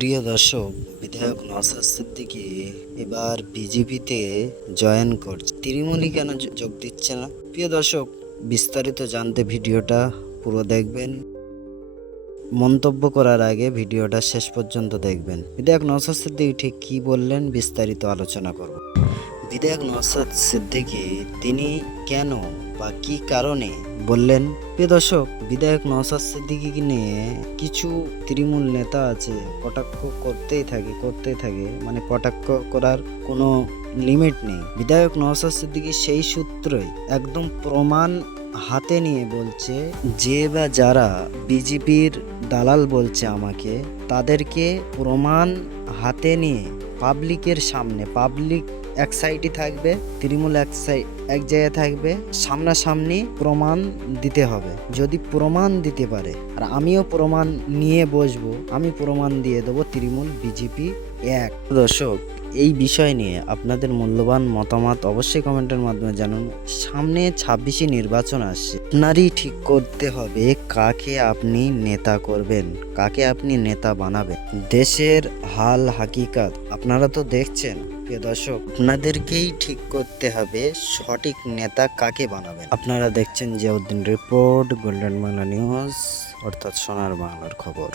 প্রিয় দর্শক, বিধায়ক নওসাদ সিদ্দিকী এবার বিজেপিতে জয়েন করছে। তৃণমূলই কেন যোগ দিচ্ছে না? প্রিয় দর্শক, বিস্তারিত জানতে ভিডিওটা পুরো দেখবেন। মন্তব্য করার আগে ভিডিওটা শেষ পর্যন্ত দেখবেন। বিধায়ক নওসাদ সিদ্দিকী ঠিক কী বললেন বিস্তারিত আলোচনা করব। বিধায়ক নওসাদ সিদ্দিকী, তিনি কেন বা কি কারণে? বললেন, প্রিয় দর্শক, বিধায়ক নওসাদ সিদ্দিকীকে নিয়ে কিছু তৃণমূল নেতা আছে, কটাক্ষ করতেই থাকে করতেই থাকে। মানে কটাক্ষ করার কোনো লিমিট নেই। বিধায়ক নওসাদ সিদ্দিকী সেই সূত্রই একদম প্রমাণ হাতে নিয়ে বলছে, যে বা যারা বিজেপির দালাল বলছে আমাকে, তাদেরকে প্রমাণ হাতে নিয়ে পাবলিকের সামনে, পাবলিক এক সাইডে থাকবে, তৃণমূল এক সাইড এক জায়গায় থাকবে। সামনাসামনি প্রমাণ দিতে হবে। যদি প্রমাণ দিতে পারে, আর আমিও প্রমাণ নিয়ে বসবো, আমি প্রমাণ দিয়ে দেবো তৃণমূল, বিজেপি এক। দর্শক এই বিষয় নিয়ে আপনাদের মূল্যবান মতামত অবশ্যই কমেন্টের মাধ্যমে জানান। সামনে ছাব্বিশে নির্বাচন আসছে। আপনারই ঠিক করতে হবে কাকে আপনি নেতা করবেন, কাকে আপনি নেতা বানাবেন। দেশের হাল হাকিকাত, আপনারা তো দেখছেন, প্রিয় দর্শক। আপনাদেরকেই ঠিক করতে হবে সঠিক নেতা কাকে বানাবেন। আপনারা দেখছেন Ziauddin report, golden Bangla news, অর্থাৎ সোনার বাংলার খবর।